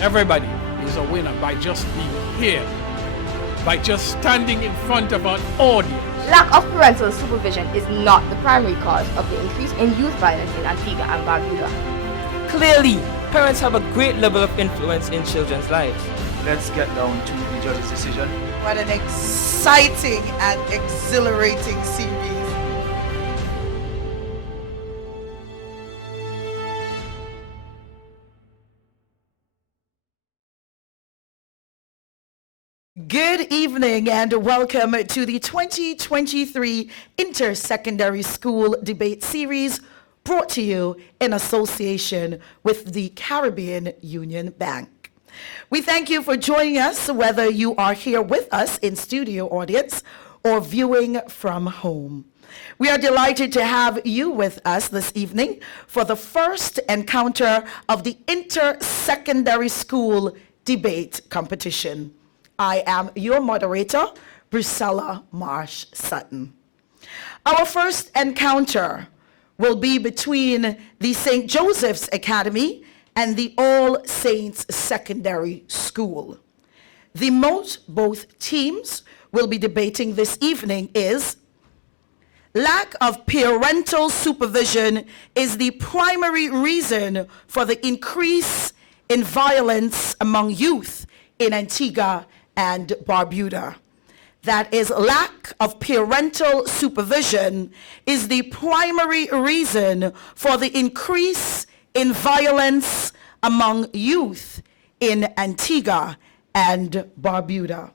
Everybody is a winner by just being here, by just standing in front of an audience. Lack of parental supervision is not the primary cause of the increase in youth violence in Antigua and Barbuda. Clearly, parents have a great level of influence in children's lives. Let's get down to the judge's decision. What an exciting and exhilarating series. Good evening and welcome to the 2023 Inter-Secondary School Debate Series, brought to you in association with the Caribbean Union Bank. We thank you for joining us, whether you are here with us in studio audience or viewing from home. We are delighted to have you with us this evening for the first encounter of the Inter-Secondary School Debate Competition. I am your moderator, Brucella Marsh Sutton. Our first encounter will be between the St. Joseph's Academy and the All Saints Secondary School. The moat both teams will be debating this evening is: lack of parental supervision is the primary reason for the increase in violence among youth in Antigua and Barbuda. That is, lack of parental supervision is the primary reason for the increase in violence among youth in Antigua and Barbuda.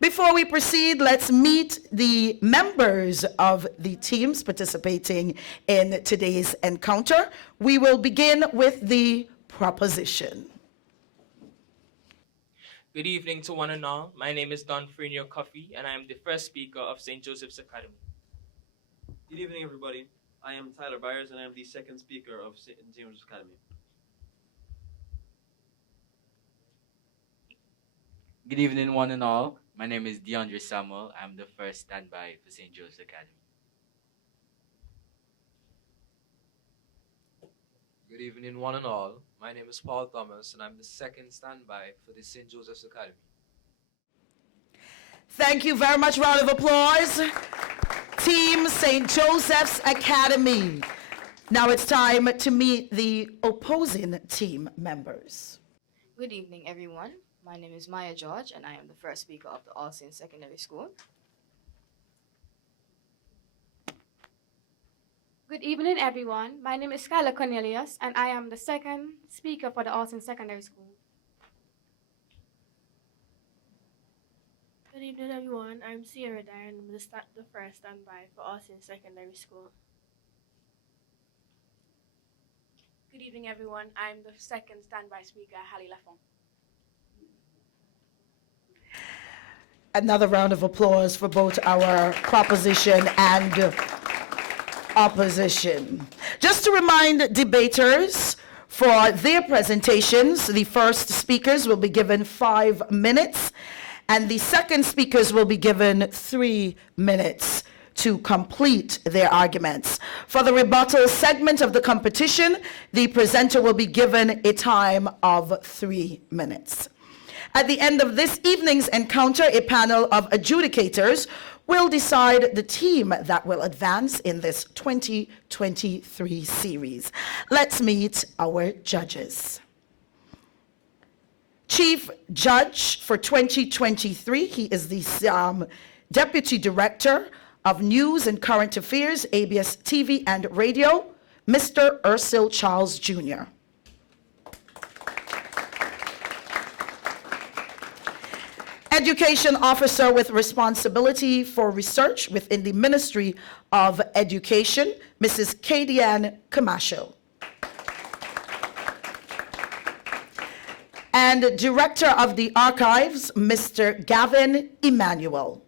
Before we proceed, let's meet the members of the teams participating in today's encounter. We will begin with the proposition. Good evening to one and all. My name is Don Frenio Coffey, and I am the first speaker of St. Joseph's Academy. Good evening, everybody. I am Tyler Byers, and I am the second speaker of St. Joseph's Academy. Good evening, one and all. My name is DeAndre Samuel. I'm the first standby for St. Joseph's Academy. Good evening, one and all. My name is Paul Thomas, and I'm the second standby for the St. Joseph's Academy. Thank you very much. Round of applause. Team St. Joseph's Academy. Now it's time to meet the opposing team members. Good evening, everyone. My name is Maya George, and I am the first speaker of the All Saints Secondary School. Good evening, everyone. My name is Skylar Cornelius, and I am the second speaker for the All Saints Secondary School. Good evening, everyone. I'm Sierra Dyer, and I'm the first standby for All Saints Secondary School. Good evening, everyone. I'm the second standby speaker, Hallie Lafont. Another round of applause for both our proposition and opposition. Just to remind debaters, for their presentations, the first speakers will be given 5 minutes, and the second speakers will be given 3 minutes to complete their arguments. For the rebuttal segment of the competition, the presenter will be given a time of 3 minutes. At the end of this evening's encounter, a panel of adjudicators will decide the team that will advance in this 2023 series. Let's meet our judges. Chief Judge for 2023, he is the Deputy Director of News and Current Affairs, ABS TV and Radio, Mr. Ursil Charles Jr. Education Officer with responsibility for research within the Ministry of Education, Mrs. Kadian Camacho. And Director of the Archives, Mr. Gavin Emmanuel.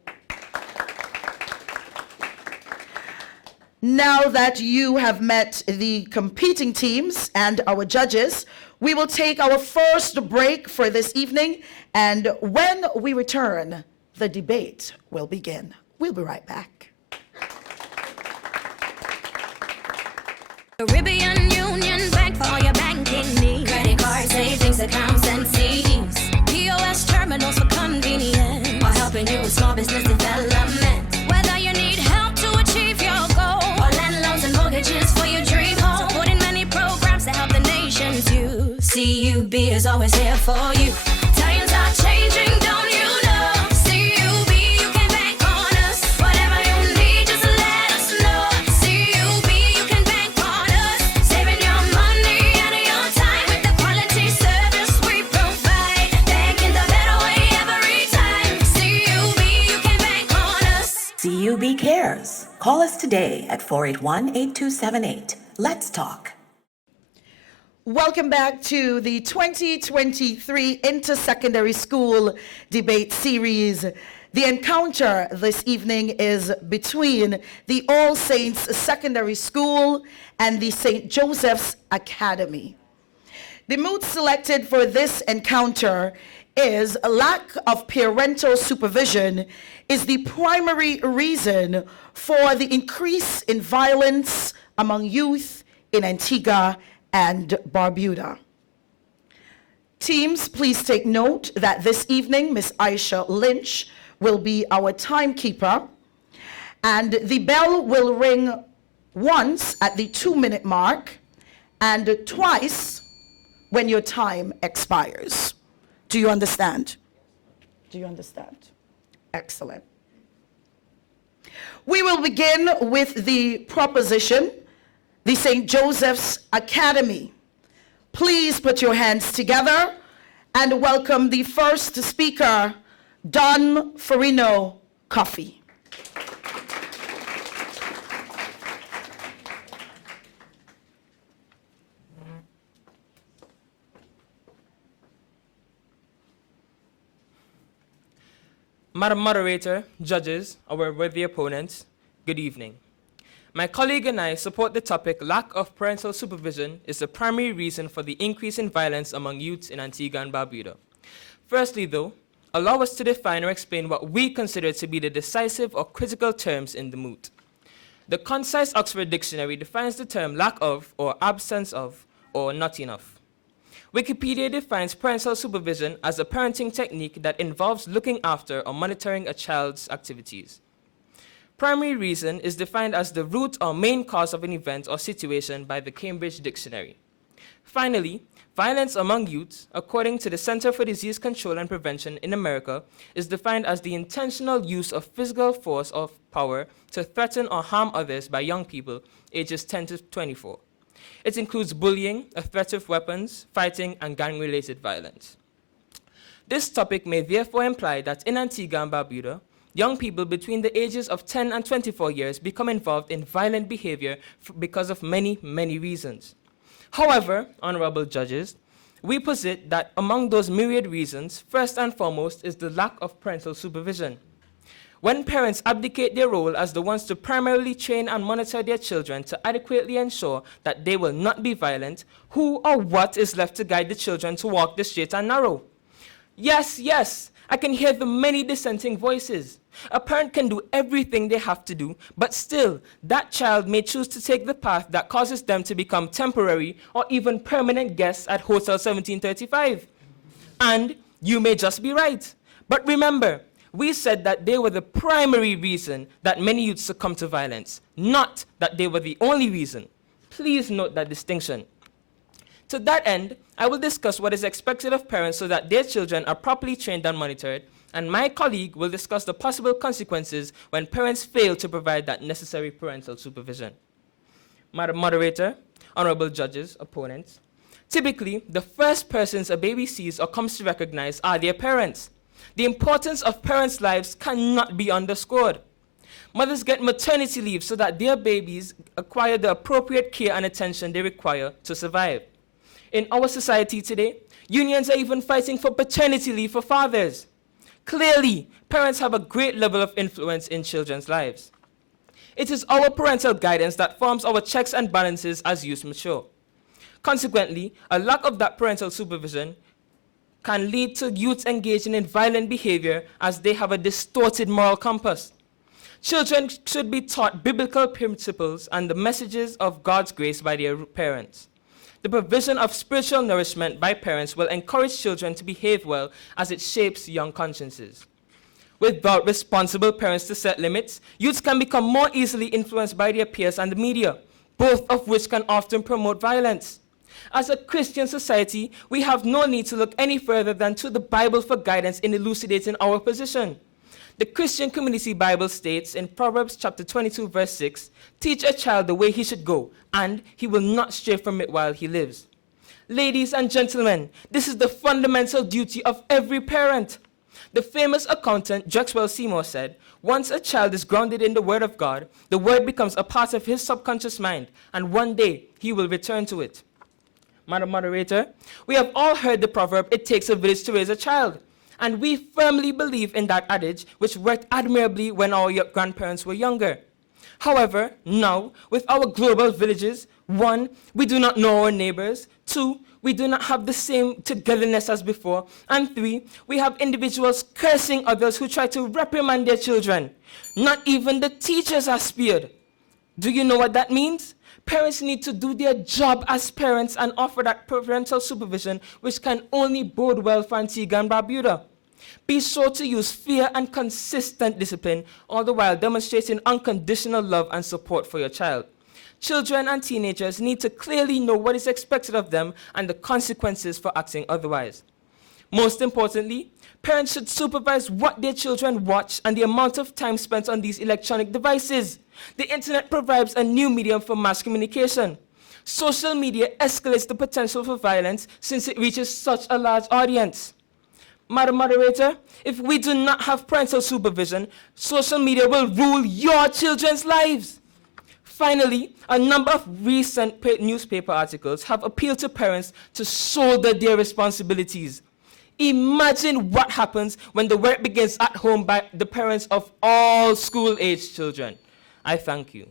Now that you have met the competing teams and our judges, we will take our first break for this evening, and when we return, the debate will begin. We'll be right back. Caribbean Union Bank for all your banking needs. Credit cards, savings, accounts, and CUB is always here for you. Times are changing, don't you know? CUB, you can bank on us. Whatever you need, just let us know. CUB, you can bank on us. Saving your money and your time with the quality service we provide. Banking the better way every time. CUB, you can bank on us. CUB cares. Call us today at 481-8278. Let's talk. Welcome back to the 2023 Inter-Secondary School Debate Series. The encounter this evening is between the All Saints Secondary School and the St. Joseph's Academy. The mood selected for this encounter is a lack of parental supervision is the primary reason for the increase in violence among youth in Antigua and Barbuda. Teams, please take note that this evening, Miss Aisha Lynch will be our timekeeper, and the bell will ring once at the 2-minute mark and twice when your time expires. Do you understand? Do you understand? Excellent. We will begin with the proposition, the St. Joseph's Academy. Please put your hands together and welcome the first speaker, Don Farino Coffee. Madam Moderator, judges, our worthy opponents, good evening. My colleague and I support the topic lack of parental supervision is the primary reason for the increase in violence among youths in Antigua and Barbuda. Firstly, though, allow us to define or explain what we consider to be the decisive or critical terms in the moot. The concise Oxford Dictionary defines the term lack of, or absence of, or not enough. Wikipedia defines parental supervision as a parenting technique that involves looking after or monitoring a child's activities. Primary reason is defined as the root or main cause of an event or situation by the Cambridge Dictionary. Finally, violence among youths, according to the Center for Disease Control and Prevention in America, is defined as the intentional use of physical force or power to threaten or harm others by young people ages 10 to 24. It includes bullying, a threat of weapons, fighting, and gang-related violence. This topic may therefore imply that in Antigua and Barbuda, young people between the ages of 10 and 24 years become involved in violent behavior because of many, many reasons. However, honorable judges, we posit that among those myriad reasons, first and foremost is the lack of parental supervision. When parents abdicate their role as the ones to primarily train and monitor their children to adequately ensure that they will not be violent, who or what is left to guide the children to walk the straight and narrow? Yes, yes, I can hear the many dissenting voices. A parent can do everything they have to do, but still, that child may choose to take the path that causes them to become temporary or even permanent guests at Hotel 1735. And you may just be right. But remember, we said that they were the primary reason that many youths succumb to violence, not that they were the only reason. Please note that distinction. To that end, I will discuss what is expected of parents so that their children are properly trained and monitored, and my colleague will discuss the possible consequences when parents fail to provide that necessary parental supervision. Madam Moderator, honorable judges, opponents, typically, the first persons a baby sees or comes to recognize are their parents. The importance of parents' lives cannot be underscored. Mothers get maternity leave so that their babies acquire the appropriate care and attention they require to survive. In our society today, unions are even fighting for paternity leave for fathers. Clearly, parents have a great level of influence in children's lives. It is our parental guidance that forms our checks and balances as youths mature. Consequently, a lack of that parental supervision can lead to youths engaging in violent behavior as they have a distorted moral compass. Children should be taught biblical principles and the messages of God's grace by their parents. The provision of spiritual nourishment by parents will encourage children to behave well as it shapes young consciences. Without responsible parents to set limits, youths can become more easily influenced by their peers and the media, both of which can often promote violence. As a Christian society, we have no need to look any further than to the Bible for guidance in elucidating our position. The Christian Community Bible states in Proverbs chapter 22, verse 6, "Teach a child the way he should go, and he will not stray from it while he lives." Ladies and gentlemen, this is the fundamental duty of every parent. The famous accountant Drexwell Seymour said, "Once a child is grounded in the Word of God, the Word becomes a part of his subconscious mind, and one day he will return to it." Madam Moderator, we have all heard the proverb, "It takes a village to raise a child." And we firmly believe in that adage, which worked admirably when our grandparents were younger. However, now, with our global villages, 1, we do not know our neighbors. 2, we do not have the same togetherness as before. And 3, we have individuals cursing others who try to reprimand their children. Not even the teachers are spared. Do you know what that means? Parents need to do their job as parents and offer that parental supervision, which can only bode well for Antigua and Barbuda. Be sure to use fear and consistent discipline, all the while demonstrating unconditional love and support for your child. Children and teenagers need to clearly know what is expected of them and the consequences for acting otherwise. Most importantly, parents should supervise what their children watch and the amount of time spent on these electronic devices. The internet provides a new medium for mass communication. Social media escalates the potential for violence since it reaches such a large audience. Madam Moderator, if we do not have parental supervision, social media will rule your children's lives. Finally, a number of recent newspaper articles have appealed to parents to shoulder their responsibilities. Imagine what happens when the work begins at home by the parents of all school-aged children. I thank you.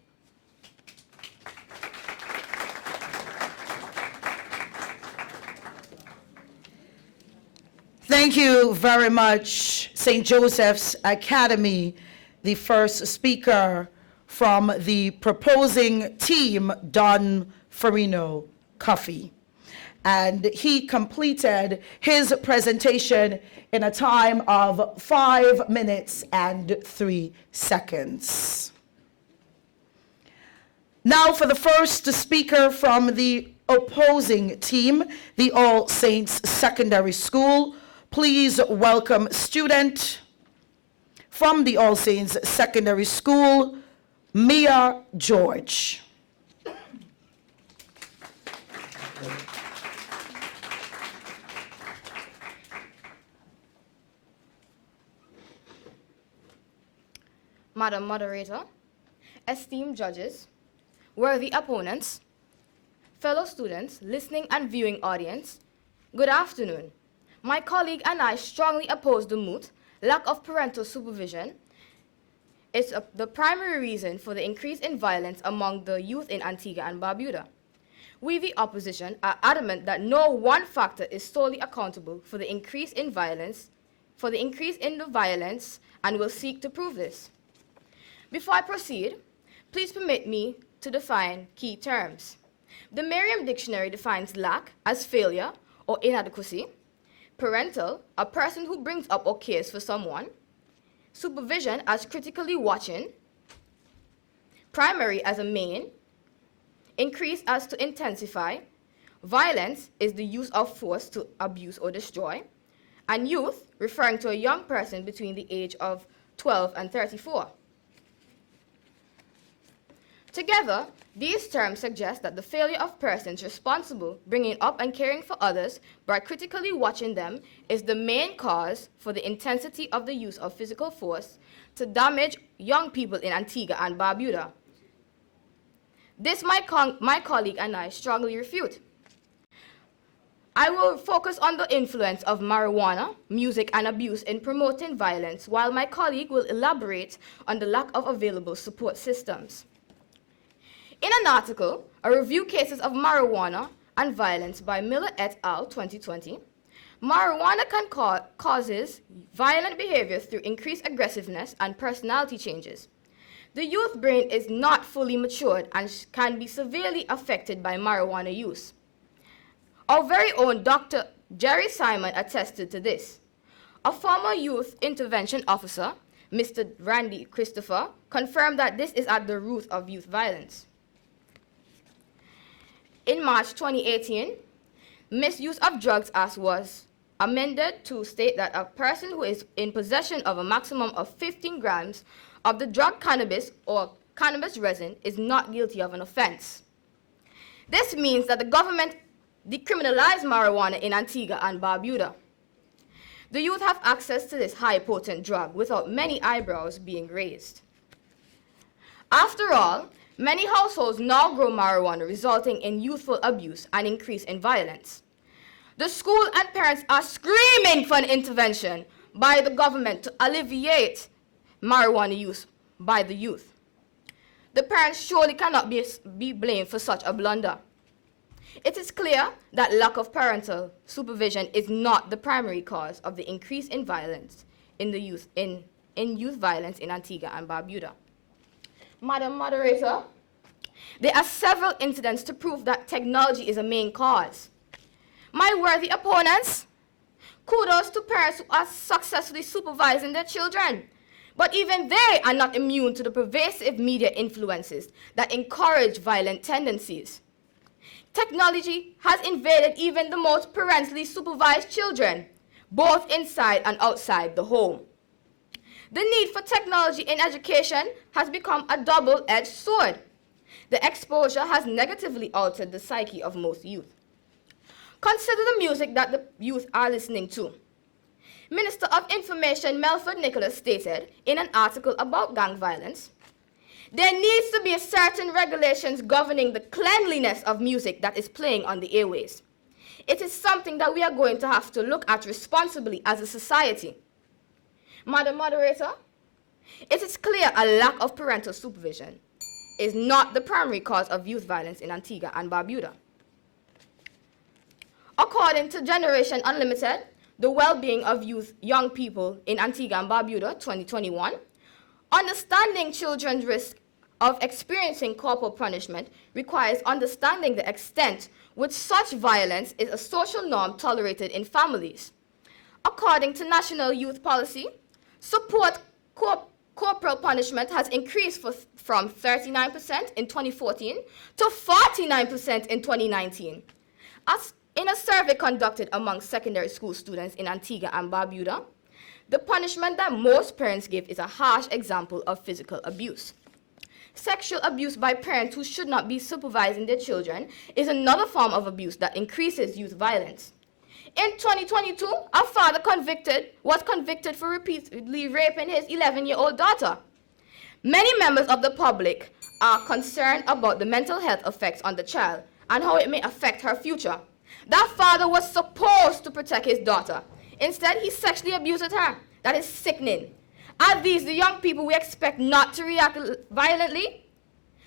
Thank you very much, St. Joseph's Academy. The first speaker from the proposing team, Don Farino Coffey. And he completed his presentation in a time of 5 minutes and 3 seconds. Now for the first speaker from the opposing team, the All Saints Secondary School. Please welcome student from the All Saints Secondary School, Mia George. Madam Moderator, esteemed judges, worthy opponents, fellow students, listening and viewing audience, good afternoon. My colleague and I strongly oppose the moot. Lack of parental supervision is the primary reason for the increase in violence among the youth in Antigua and Barbuda. We, the opposition, are adamant that no one factor is solely accountable for the increase in violence, and will seek to prove this. Before I proceed, please permit me to define key terms. The Merriam Dictionary defines lack as failure or inadequacy, parental, a person who brings up or cares for someone, supervision as critically watching, primary as a main, increase as to intensify, violence is the use of force to abuse or destroy, and youth referring to a young person between the age of 12 and 34. Together, these terms suggest that the failure of persons responsible bringing up and caring for others by critically watching them is the main cause for the intensity of the use of physical force to damage young people in Antigua and Barbuda. This my colleague and I strongly refute. I will focus on the influence of marijuana, music, and abuse in promoting violence, while my colleague will elaborate on the lack of available support systems. In an article, A Review Cases of Marijuana and Violence by Miller et al. 2020, marijuana can causes violent behavior through increased aggressiveness and personality changes. The youth brain is not fully matured and can be severely affected by marijuana use. Our very own Dr. Jerry Simon attested to this. A former youth intervention officer, Mr. Randy Christopher, confirmed that this is at the root of youth violence. In March 2018, Misuse of Drugs Act was amended to state that a person who is in possession of a maximum of 15 grams of the drug cannabis or cannabis resin is not guilty of an offense. This means that the government decriminalized marijuana in Antigua and Barbuda. The youth have access to this high-potent drug without many eyebrows being raised. After all, many households now grow marijuana, resulting in youthful abuse and increase in violence. The school and parents are screaming for an intervention by the government to alleviate marijuana use by the youth. The parents surely cannot be blamed for such a blunder. It is clear that lack of parental supervision is not the primary cause of the increase in violence in youth violence in Antigua and Barbuda. Madam Moderator, there are several incidents to prove that technology is a main cause. My worthy opponents, kudos to parents who are successfully supervising their children. But even they are not immune to the pervasive media influences that encourage violent tendencies. Technology has invaded even the most parentally supervised children, both inside and outside the home. The need for technology in education has become a double-edged sword. The exposure has negatively altered the psyche of most youth. Consider the music that the youth are listening to. Minister of Information Melford Nicholas stated in an article about gang violence, there needs to be certain regulations governing the cleanliness of music that is playing on the airways. It is something that we are going to have to look at responsibly as a society. Madam Moderator, it is clear a lack of parental supervision is not the primary cause of youth violence in Antigua and Barbuda. According to Generation Unlimited, the well-being of young people in Antigua and Barbuda 2021, understanding children's risk of experiencing corporal punishment requires understanding the extent which such violence is a social norm tolerated in families. According to National Youth Policy, support corporal punishment has increased from 39% in 2014 to 49% in 2019. As in a survey conducted among secondary school students in Antigua and Barbuda, the punishment that most parents give is a harsh example of physical abuse. Sexual abuse by parents who should not be supervising their children is another form of abuse that increases youth violence. In 2022, a father was convicted for repeatedly raping his 11-year-old daughter. Many members of the public are concerned about the mental health effects on the child and how it may affect her future. That father was supposed to protect his daughter. Instead, he sexually abused her. That is sickening. Are these the young people we expect not to react violently?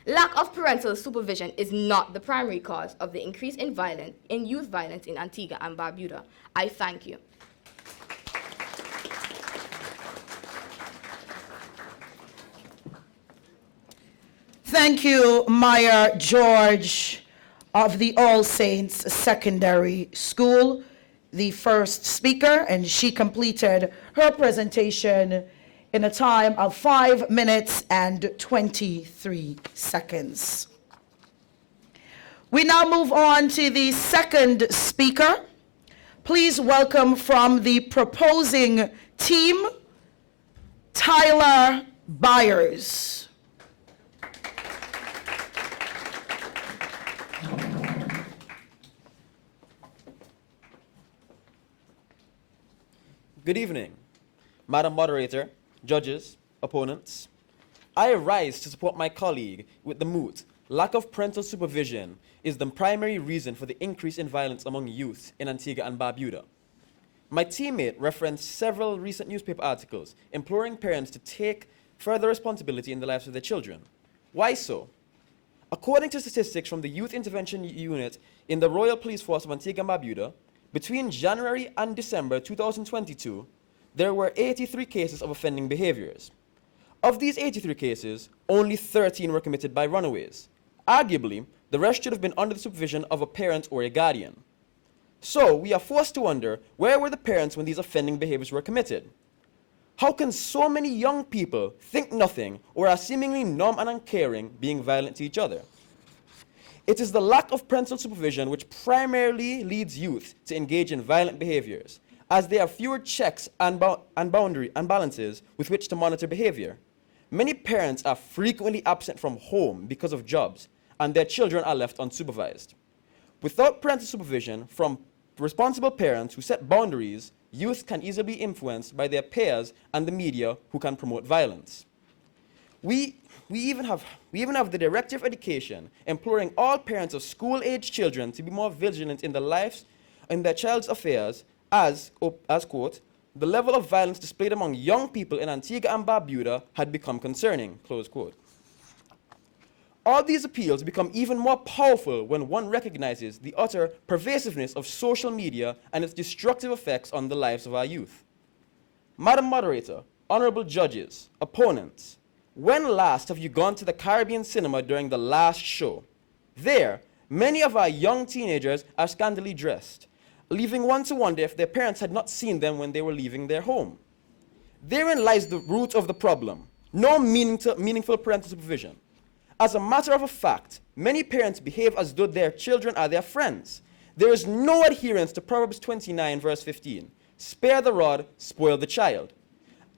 Lack of parental supervision is not the primary cause of the increase in youth violence in Antigua and Barbuda. I thank you. Thank you, Maya George of the All Saints Secondary School, the first speaker, and she completed her presentation in a time of 5 minutes and 23 seconds. We now move on to the second speaker. Please welcome from the proposing team, Tyler Byers. Good evening, Madam Moderator, judges, opponents. I rise to support my colleague with the moot. Lack of parental supervision is the primary reason for the increase in violence among youth in Antigua and Barbuda. My teammate referenced several recent newspaper articles imploring parents to take further responsibility in the lives of their children. Why so? According to statistics from the Youth Intervention Unit in the Royal Police Force of Antigua and Barbuda, between January and December 2022, there were 83 cases of offending behaviors. Of these 83 cases, only 13 were committed by runaways. Arguably, the rest should have been under the supervision of a parent or a guardian. So, we are forced to wonder, where were the parents when these offending behaviors were committed? How can so many young people think nothing or are seemingly numb and uncaring, being violent to each other? It is the lack of parental supervision which primarily leads youth to engage in violent behaviors, as they have fewer checks and balances with which to monitor behavior. Many parents are frequently absent from home because of jobs, and their children are left unsupervised. Without parental supervision from responsible parents who set boundaries, youth can easily be influenced by their peers and the media who can promote violence. We even have the Director of Education imploring all parents of school-aged children to be more vigilant in their child's affairs as quote, the level of violence displayed among young people in Antigua and Barbuda had become concerning, close quote. All these appeals become even more powerful when one recognizes the utter pervasiveness of social media and its destructive effects on the lives of our youth. Madam Moderator, honorable judges, opponents, when last have you gone to the Caribbean cinema during the last show? There, many of our young teenagers are scantily dressed, leaving one to wonder if their parents had not seen them when they were leaving their home. Therein lies the root of the problem, no meaningful parental supervision. As a matter of fact, many parents behave as though their children are their friends. There is no adherence to Proverbs 29, verse 15. Spare the rod, spoil the child.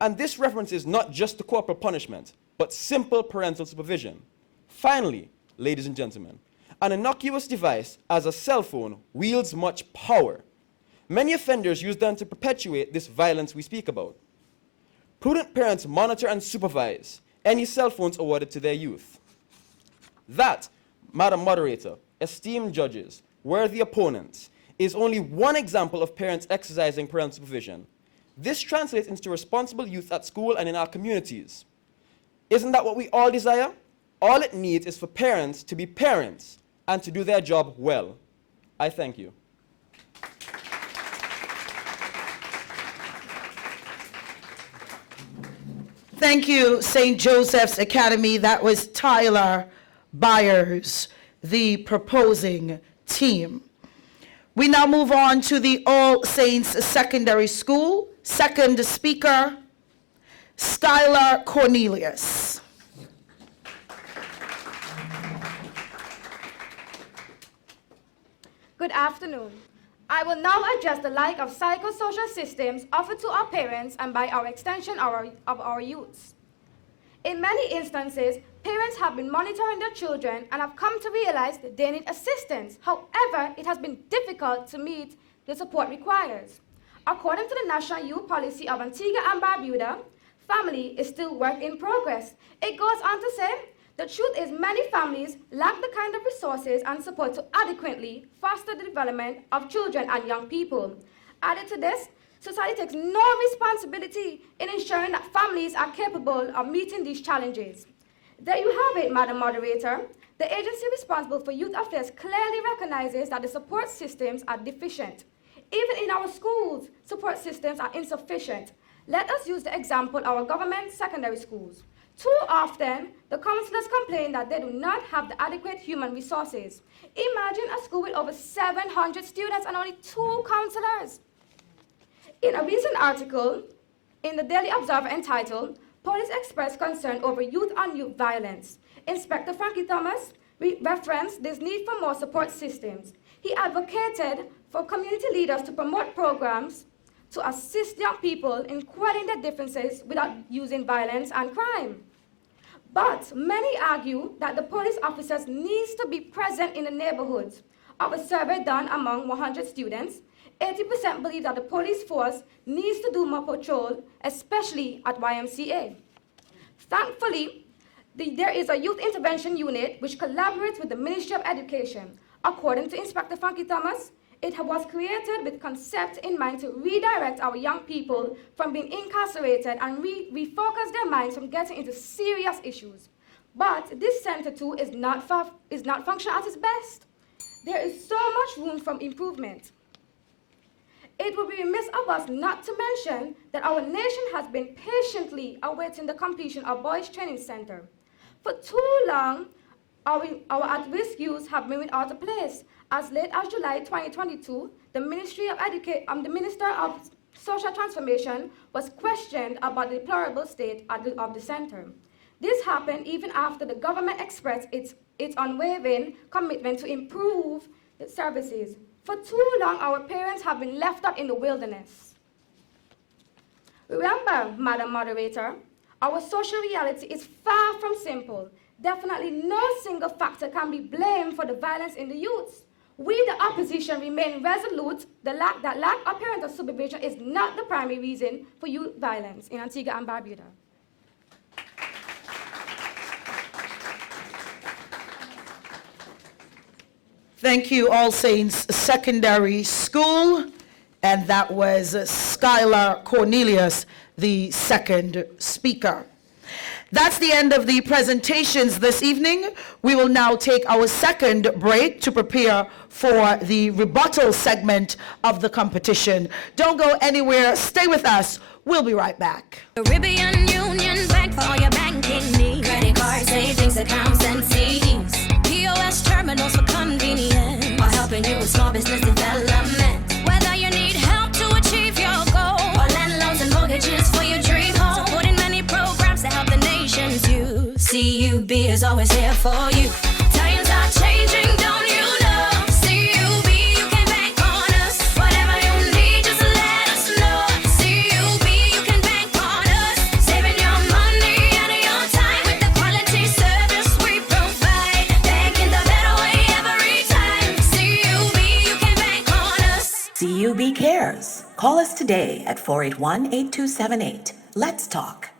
And this references not just to corporal punishment, but simple parental supervision. Finally, ladies and gentlemen, an innocuous device as a cell phone wields much power. Many offenders use them to perpetuate this violence we speak about. Prudent parents monitor and supervise any cell phones awarded to their youth. That, Madam Moderator, esteemed judges, worthy opponents, is only one example of parents exercising parental supervision. This translates into responsible youth at school and in our communities. Isn't that what we all desire? All it needs is for parents to be parents and to do their job well. I thank you. Thank you, St. Joseph's Academy. That was Tyler Byers, the proposing team. We now move on to the All Saints Secondary School. Second speaker, Skylar Cornelius. Good afternoon. I will now address the lack of psychosocial systems offered to our parents and by our extension of our youths. In many instances, parents have been monitoring their children and have come to realize that they need assistance. However, it has been difficult to meet the support requires. According to the National Youth Policy of Antigua and Barbuda, family is still work in progress. It goes on to say, the truth is many families lack the kind of resources and support to adequately foster the development of children and young people. Added to this, society takes no responsibility in ensuring that families are capable of meeting these challenges. There you have it, Madam Moderator. The agency responsible for youth affairs clearly recognizes that the support systems are deficient. Even in our schools, support systems are insufficient. Let us use the example of our government secondary schools. Too often, the counselors complain that they do not have the adequate human resources. Imagine a school with over 700 students and only 2 counselors. In a recent article in the Daily Observer entitled, Police Expressed Concern Over Youth-on-Youth Violence, Inspector Frankie Thomas referenced this need for more support systems. He advocated for community leaders to promote programs to assist young people in quelling their differences without using violence and crime. But many argue that the police officers need to be present in the neighborhoods. Of a survey done among 100 students, 80% believe that the police force needs to do more patrol, especially at YMCA. Thankfully, there is a youth intervention unit which collaborates with the Ministry of Education. According to Inspector Frankie Thomas, it was created with concept in mind to redirect our young people from being incarcerated and refocus their minds from getting into serious issues. But this center too is not functional at its best. There is so much room for improvement. It would be remiss of us not to mention that our nation has been patiently awaiting the completion of Boys Training Center. For too long, our at-risk youths have been without a place. As late as July 2022, the Minister of Social Transformation was questioned about the deplorable state of the center. This happened even after the government expressed its unwavering commitment to improve the services. For too long, our parents have been left out in the wilderness. Remember, Madam Moderator, our social reality is far from simple. Definitely no single factor can be blamed for the violence in the youth. We, the opposition, remain resolute that lack of parental supervision is not the primary reason for youth violence in Antigua and Barbuda. Thank you, All Saints Secondary School. And that was Skylar Cornelius, the second speaker. That's the end of the presentations this evening. We will now take our second break to prepare for the rebuttal segment of the competition. Don't go anywhere. Stay with us. We'll be right back. Caribbean Union Bank for all your banking needs. Credit cards, savings, accounts, and CDs. POS terminals for convenience. While helping you with small business development. Whether you need help to achieve your goal. Or land loans and mortgages for your dream home. Supporting many programs to help the nation's youth. CUB is always here for you. Times are changing, don't you know? CUB, you can bank on us. Whatever you need, just let us know. CUB, you can bank on us. Saving your money and your time with the quality service we provide. Banking the better way every time. CUB, you can bank on us. CUB cares. Call us today at 481-8278. Let's talk.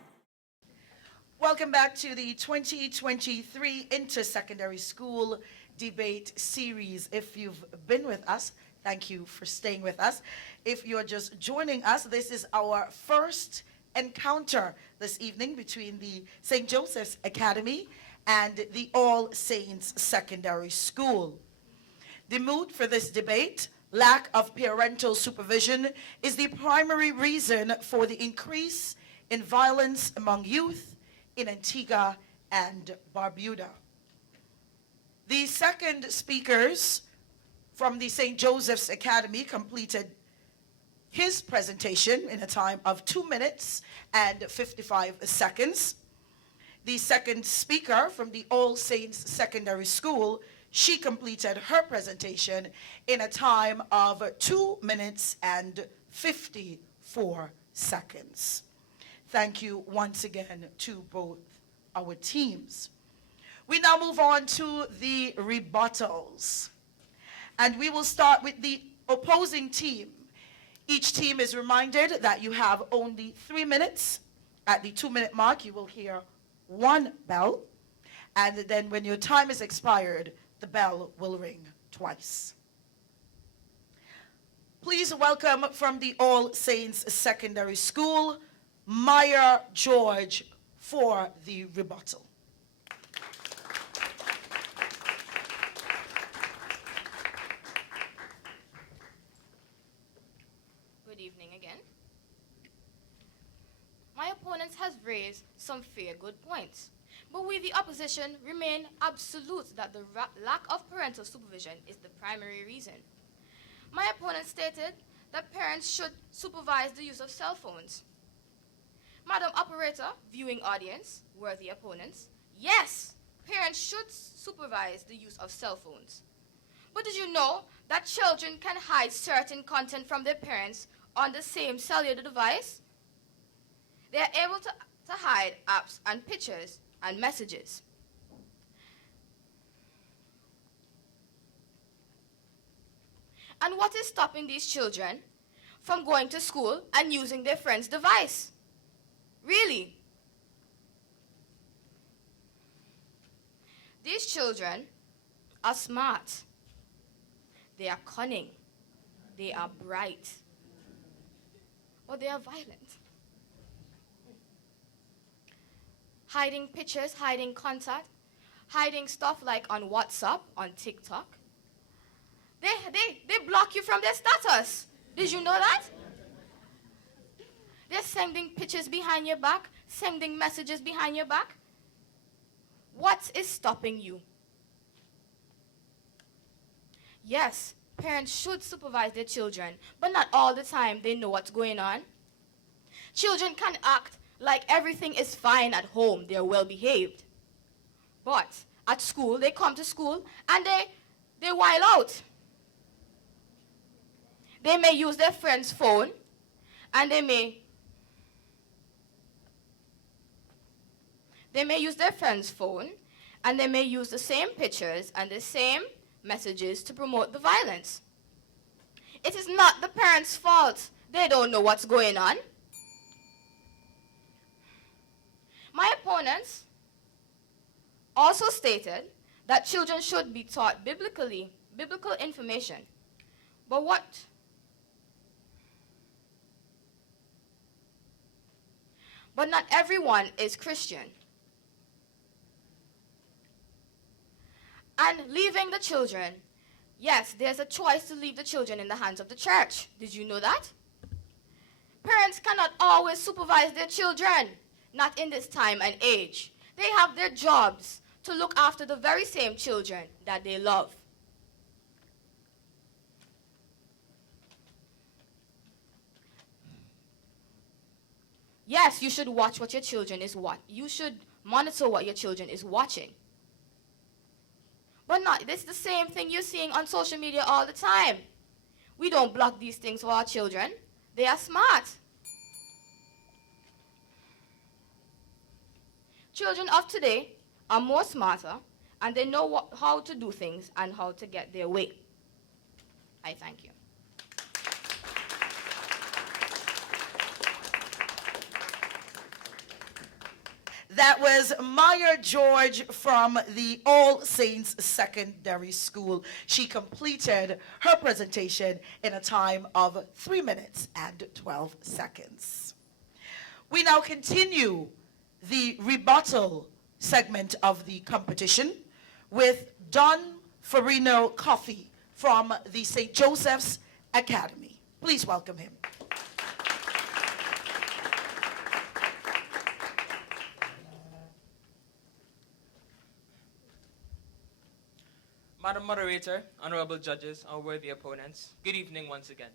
Welcome back to the 2023 Inter-Secondary School Debate Series. If you've been with us, thank you for staying with us. If you're just joining us, this is our first encounter this evening between the St. Joseph's Academy and the All Saints Secondary School. The mood for this debate, lack of parental supervision, is the primary reason for the increase in violence among youth in Antigua and Barbuda. The second speakers from the St. Joseph's Academy completed his presentation in a time of 2 minutes and 55 seconds. The second speaker from the All Saints Secondary School, she completed her presentation in a time of 2 minutes and 54 seconds. Thank you once again to both our teams. We now move on to the rebuttals. And we will start with the opposing team. Each team is reminded that you have only 3 minutes. At the 2-minute mark, you will hear one bell. And then when your time is expired, the bell will ring twice. Please welcome from the All Saints Secondary School, Maya George for the rebuttal. Good evening again. My opponent has raised some fair good points, but we, the opposition, remain absolute that the lack of parental supervision is the primary reason. My opponent stated that parents should supervise the use of cell phones. Madam Operator, viewing audience, worthy opponents, yes, parents should supervise the use of cell phones. But did you know that children can hide certain content from their parents on the same cellular device? They are able to hide apps and pictures and messages. And what is stopping these children from going to school and using their friend's device? Really? These children are smart. They are cunning. They are bright. Or they are violent. Hiding pictures, hiding contact, hiding stuff like on WhatsApp, on TikTok. They block you from their status. Did you know that? They're sending pictures behind your back, sending messages behind your back. What is stopping you? Yes, parents should supervise their children, but not all the time they know what's going on. Children can act like everything is fine at home, they're well behaved. But at school, they come to school and they wild out. They may use their friend's phone and they may use their friend's phone and they may use the same pictures and the same messages to promote the violence. It is not the parents' fault. They don't know what's going on. My opponents also stated that children should be taught biblical information. But not everyone is Christian. And leaving the children, yes, there's a choice to leave the children in the hands of the church. Did you know that? Parents cannot always supervise their children, not in this time and age. They have their jobs to look after the very same children that they love. Yes, you should watch what your children is watching. You should monitor what your children is watching. But it's the same thing you're seeing on social media all the time. We don't block these things for our children. They are smart. Children of today are more smarter, and they know how to do things and how to get their way. I thank you. That was Maya George from the All Saints Secondary School. She completed her presentation in a time of 3 minutes and 12 seconds. We now continue the rebuttal segment of the competition with Don Farino Coffey from the St. Joseph's Academy. Please welcome him. Madam Moderator, honorable judges, and worthy opponents, good evening once again.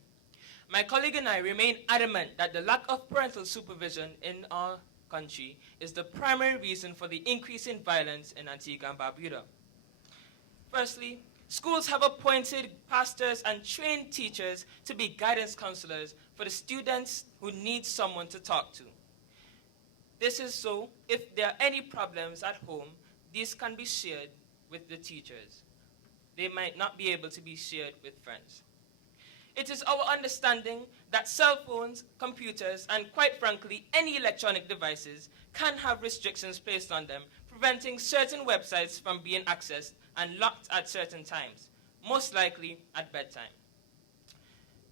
My colleague and I remain adamant that the lack of parental supervision in our country is the primary reason for the increase in violence in Antigua and Barbuda. Firstly, schools have appointed pastors and trained teachers to be guidance counselors for the students who need someone to talk to. This is so if there are any problems at home, these can be shared with the teachers. They might not be able to be shared with friends. It is our understanding that cell phones, computers, and quite frankly, any electronic devices can have restrictions placed on them, preventing certain websites from being accessed and locked at certain times, most likely at bedtime.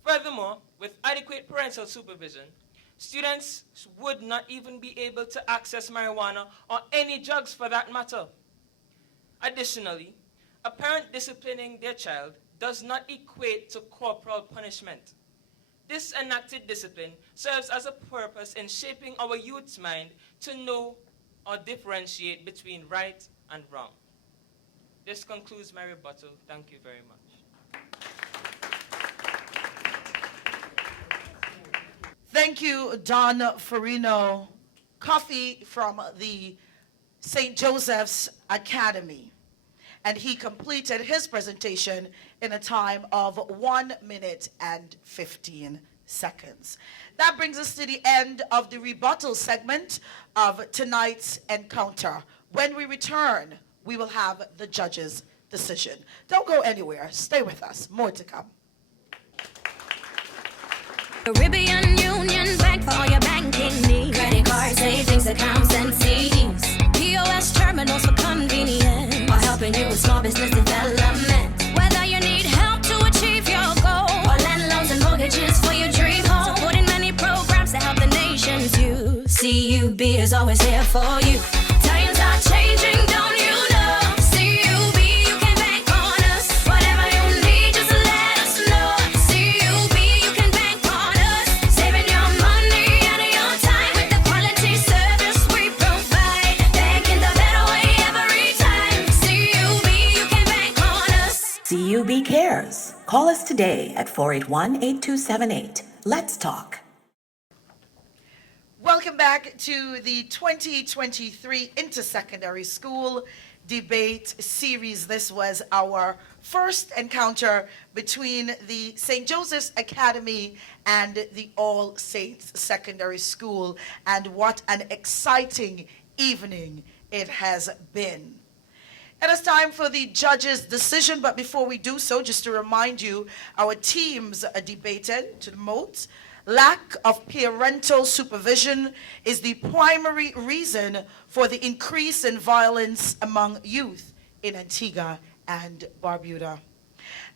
Furthermore, with adequate parental supervision, students would not even be able to access marijuana or any drugs for that matter. Additionally, a parent disciplining their child does not equate to corporal punishment. This enacted discipline serves as a purpose in shaping our youth's mind to know or differentiate between right and wrong. This concludes my rebuttal. Thank you very much. Thank you, Don Farino Coffey from the St. Joseph's Academy. And he completed his presentation in a time of 1 minute and 15 seconds. That brings us to the end of the rebuttal segment of tonight's encounter. When we return, we will have the judge's decision. Don't go anywhere. Stay with us. More to come. Caribbean Union Bank for all your banking needs. Credit cards, savings accounts, and CDs. POS terminals for convenience. Or helping you with small business development. Whether you need help to achieve your goal. Or land loans and mortgages for your dream home. Supporting many programs to help the nation's youth. CUB is always here for you. Times are changing, don't you know? CUB, you can bank on us. Whatever you need, just let us know. CUB, you can bank on us. Saving your money and your time with the quality service we provide. Banking the better way every time. CUB, you can bank on us. CUB cares. Call us today at 481-8278. Let's talk. Welcome back back to the 2023 Intersecondary School Debate Series. This was our first encounter between the St. Joseph's Academy and the All Saints Secondary School, and what an exciting evening it has been. It is time for the judges' decision, but before we do so, just to remind you, our teams are debated to note. Lack of parental supervision is the primary reason for the increase in violence among youth in Antigua and Barbuda.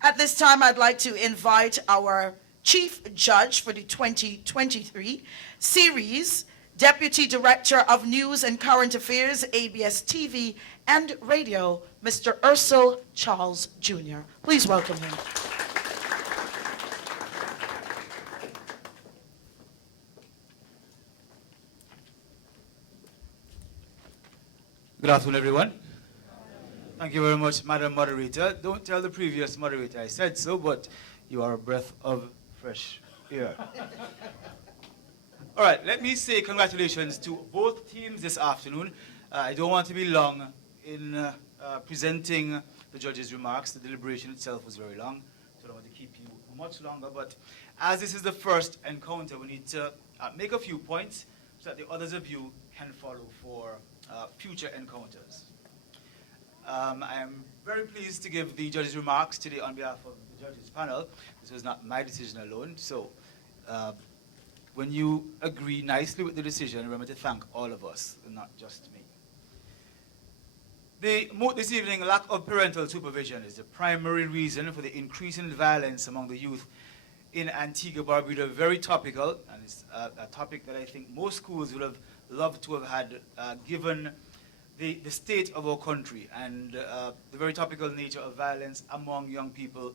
At this time, I'd like to invite our chief judge for the 2023 series, Deputy Director of News and Current Affairs, ABS TV and Radio, Mr. Ursel Charles Jr. Please welcome him. Good afternoon, everyone. Thank you very much, Madam Moderator. Don't tell the previous moderator I said so, but you are a breath of fresh air. All right, let me say congratulations to both teams this afternoon. I don't want to be long in presenting the judges' remarks. The deliberation itself was very long, so I don't want to keep you much longer. But as this is the first encounter, we need to make a few points so that the others of you can follow for future encounters. I am very pleased to give the judges' remarks today on behalf of the judges' panel. This was not my decision alone, so when you agree nicely with the decision, remember to thank all of us, and not just me. The moot this evening, lack of parental supervision, is the primary reason for the increase in violence among the youth in Antigua Barbuda. Very topical, and it's a topic that I think most schools would have loved to have had, given the state of our country and the very topical nature of violence among young people,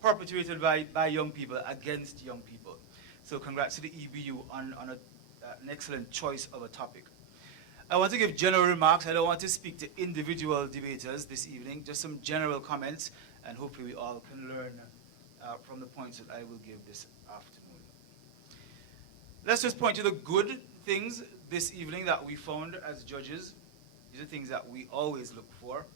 perpetrated by young people against young people. So congrats to the EBU on an excellent choice of a topic. I want to give general remarks. I don't want to speak to individual debaters this evening, just some general comments, and hopefully we all can learn from the points that I will give this afternoon. Let's just point to the good things this evening that we found as judges. These are things that we always look for.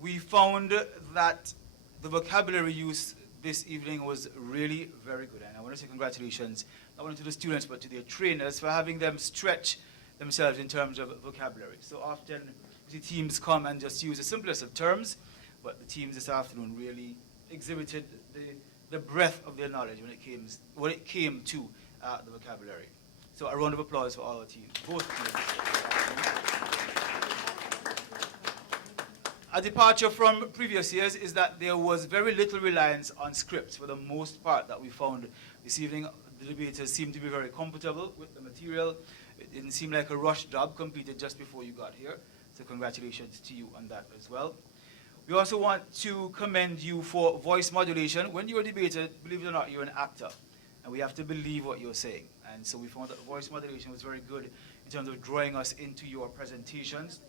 We found that the vocabulary use this evening was really very good, and I want to say congratulations not only to the students but to their trainers for having them stretch themselves in terms of vocabulary. So often the teams come and just use the simplest of terms, but the teams this afternoon really exhibited the breadth of their knowledge when it came to the vocabulary. So a round of applause for all our teams, both teams. A departure from previous years is that there was very little reliance on scripts for the most part that we found this evening. The debaters seemed to be very comfortable with the material. It didn't seem like a rushed job completed just before you got here. So congratulations to you on that as well. We also want to commend you for voice modulation. When you're a debater, believe it or not, you're an actor. And we have to believe what you're saying. And so we found that voice modulation was very good in terms of drawing us into your presentations.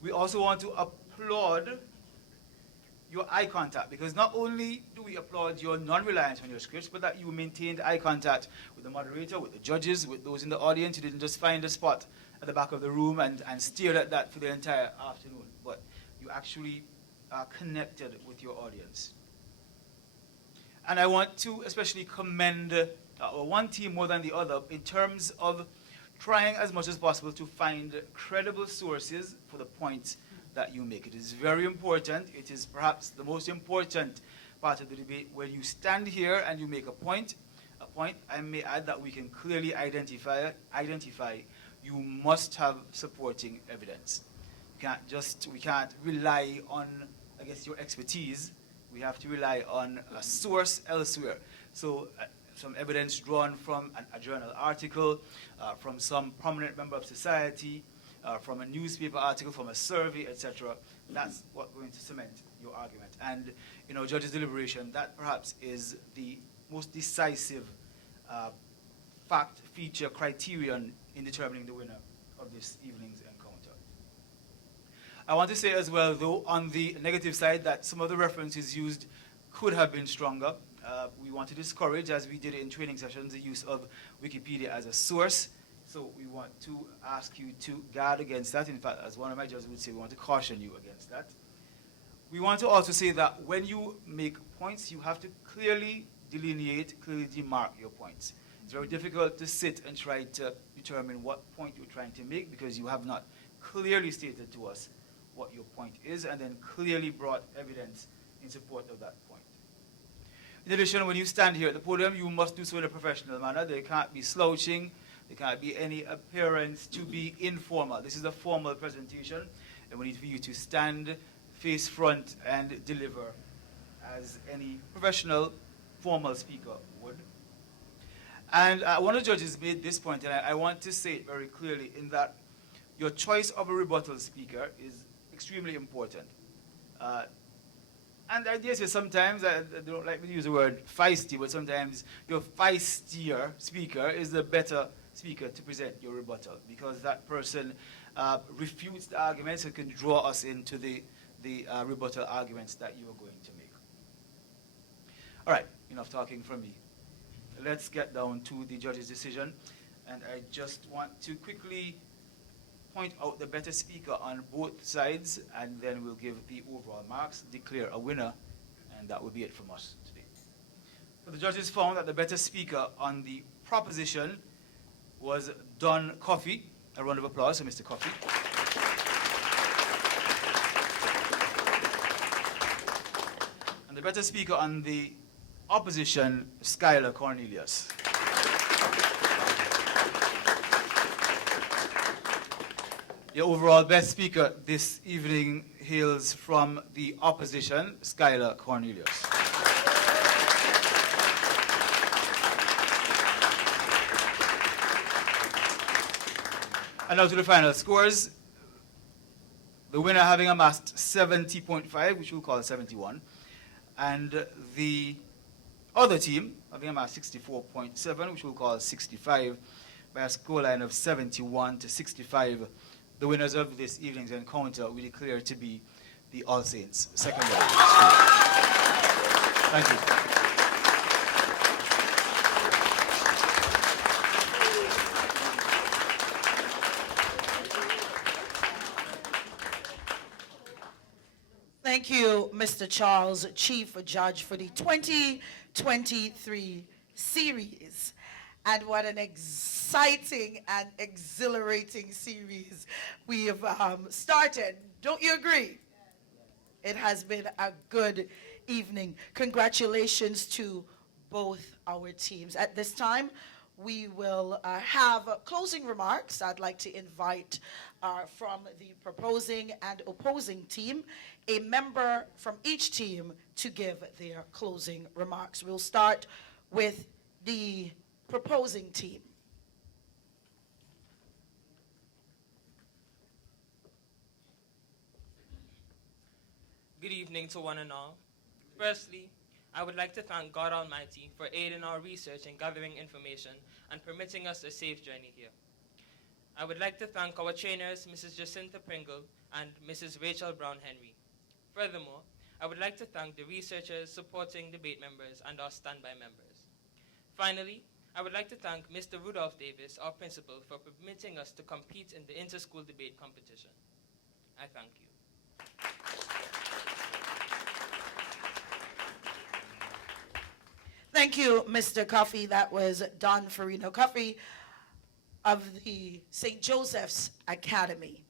We also want to applaud your eye contact, because not only do we applaud your non-reliance on your scripts, but that you maintained eye contact with the moderator, with the judges, with those in the audience. You didn't just find a spot at the back of the room and stared at that for the entire afternoon, but you actually connected with your audience. And I want to especially commend one team more than the other in terms of trying as much as possible to find credible sources for the points that you make. It is very important. It is perhaps the most important part of the debate where you stand here and you make a point, I may add, that we can clearly identify. You must have supporting evidence. We can't rely on, I guess, your expertise. We have to rely on a source elsewhere. So some evidence drawn from a journal article, from some prominent member of society, from a newspaper article, from a survey, etc. That's what's going to cement your argument. And in our judges' deliberation, that perhaps is the most decisive fact, feature, criterion in determining the winner of this evening's encounter. I want to say as well, though, on the negative side, that some of the references used could have been stronger. We want to discourage, as we did in training sessions, the use of Wikipedia as a source. So we want to ask you to guard against that. In fact, as one of my judges would say, we want to caution you against that. We want to also say that when you make points, you have to clearly delineate, clearly demark your points. It's very difficult to sit and try to determine what point you're trying to make because you have not clearly stated to us what your point is and then clearly brought evidence in support of that point. In addition, when you stand here at the podium, you must do so in a professional manner. There can't be slouching. There can't be any appearance to be informal. This is a formal presentation, and we need for you to stand face front and deliver as any professional, formal speaker would. And one of the judges made this point, and I want to say it very clearly, in that your choice of a rebuttal speaker is extremely important. And I dare say sometimes, I don't like to use the word feisty, but sometimes your feistier speaker is the better speaker to present your rebuttal because that person refutes the arguments and can draw us into the rebuttal arguments that you are going to make. All right, enough talking from me. Let's get down to the judge's decision. And I just want to quickly point out the better speaker on both sides, and then we'll give the overall marks, declare a winner, and that will be it from us today. So the judges found that the better speaker on the proposition was Don Coffey. A round of applause for Mr. Coffey. And the better speaker on the opposition, Skylar Cornelius. The overall best speaker this evening hails from the opposition, Skylar Cornelius. And now to the final scores. The winner having amassed 70.5, which we'll call 71. And the other team having amassed 64.7, which we'll call 65, by a scoreline of 71 to 65. The winners of this evening's encounter we declare to be the All Saints Secondary School. Thank you. Thank you, Mr. Charles, Chief Judge, for the 2023 series. And what an exciting and exhilarating series we have started. Don't you agree? It has been a good evening. Congratulations to both our teams. At this time, we will have closing remarks. I'd like to invite from the proposing and opposing team, a member from each team to give their closing remarks. We'll start with the proposing team. Good evening to one and all. Firstly, I would like to thank God Almighty for aiding our research and gathering information and permitting us a safe journey here. I would like to thank our trainers, Mrs. Jacinta Pringle and Mrs. Rachel Brown-Henry. Furthermore, I would like to thank the researchers, supporting debate members, and our standby members. Finally, I would like to thank Mr. Rudolph Davis, our principal, for permitting us to compete in the inter-school debate competition. I thank you. Thank you, Mr. Coffey. That was Don Farino Coffey of the St. Joseph's Academy.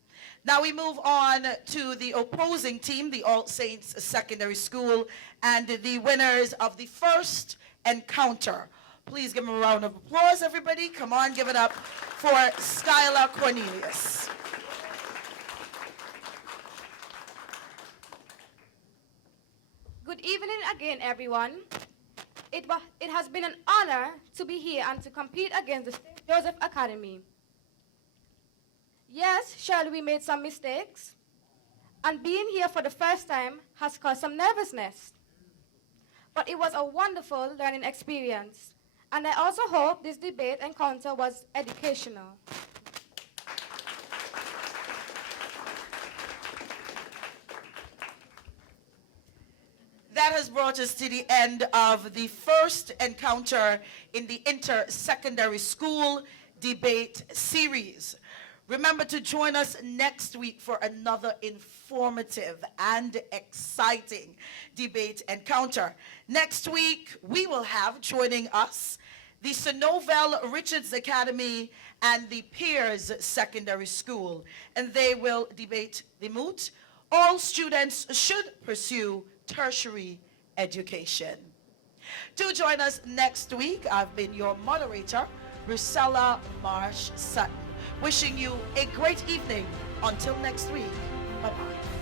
Now we move on to the opposing team, the All Saints Secondary School, and the winners of the first encounter. Please give them a round of applause, everybody. Come on, give it up for Skylar Cornelius. Good evening again, everyone. It has been an honor to be here and to compete against the St. Joseph Academy. Yes, surely we made some mistakes, and being here for the first time has caused some nervousness. But it was a wonderful learning experience, and I also hope this debate encounter was educational. That has brought us to the end of the first encounter in the inter-secondary school debate series. Remember to join us next week for another informative and exciting debate encounter. Next week, we will have joining us the Sonovel Richards Academy and the Piers Secondary School, and they will debate the moot. All students should pursue tertiary education. Do join us next week. I've been your moderator, Rusella Marsh Sutton. Wishing you a great evening. Until next week, bye-bye.